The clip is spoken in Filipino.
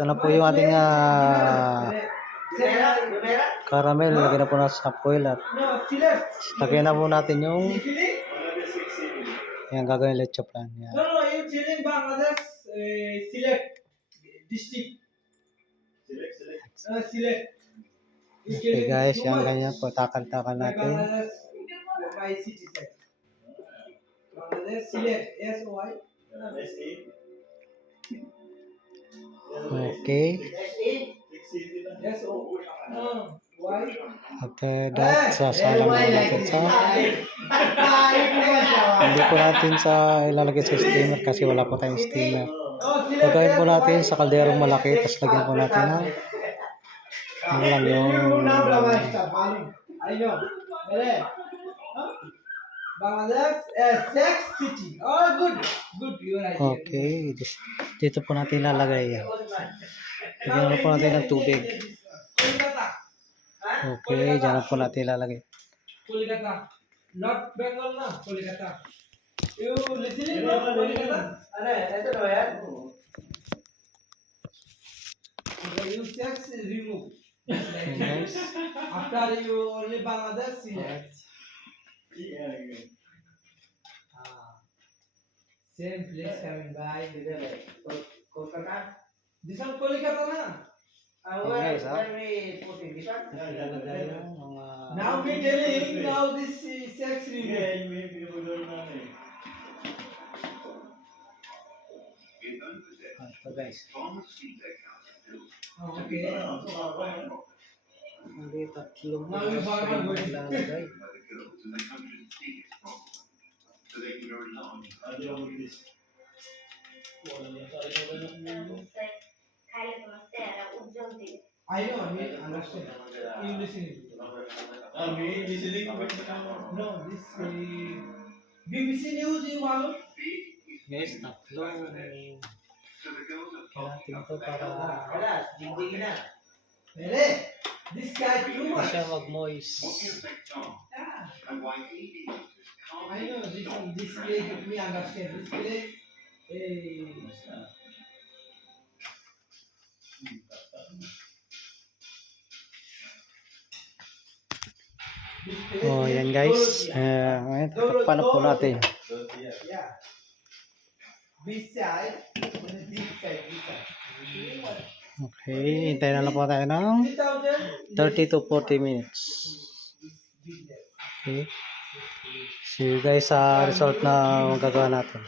Ito na po yung ating caramel. Lagyan na po natin sa foil at lagyan na po natin yung yan, gagawin leche plan. Yan. No, you chilling Bangladesh, select district. Select. Okay guys, yan ganyan po. Takal-takal natin. Bangladesh, my city side. Bangladesh, select, S-O-I. Okay. S-O-Y. After that, sasalang natin sa hindi po natin sa ilalagay sa steamer kasi wala po tayong steamer. Gagawin po natin sa kalderong malaki, tapos lagyan po natin ng ano lang yung Bangladesh, sex city. Oh, good. Good, you are right. okay. Dito po natin ilalagay yan. Lagyan po natin ng tubig. Okay, dyan na po natin ilalagay. Kolkata. Not Bengal na, Kolkata. You listening to Kolkata? Ito na yan. You sex remove. Guys. After you only Bangladesh, select. Same place coming by. Kolkata. This one Kolkata na. Guys, Now me telling now this sex remove. Ito guys. Okay. Hindi tatlong Now you forward going. ilalagay. I know, I mean, understand. You listening. No, this BBC News you follow? Guys, tatlong kailangan ito para Pere, this guy too hindi much. siya mag-moist. Yeah. I know this place me understand. This place, Oh, yan guys. Ngayon, tatakpan na po natin. Yeah. This side, this side, this side. Okay, hintayin na lang po tayo ng 30 to 40 minutes. Okay. See you guys sa result na magagawa natin.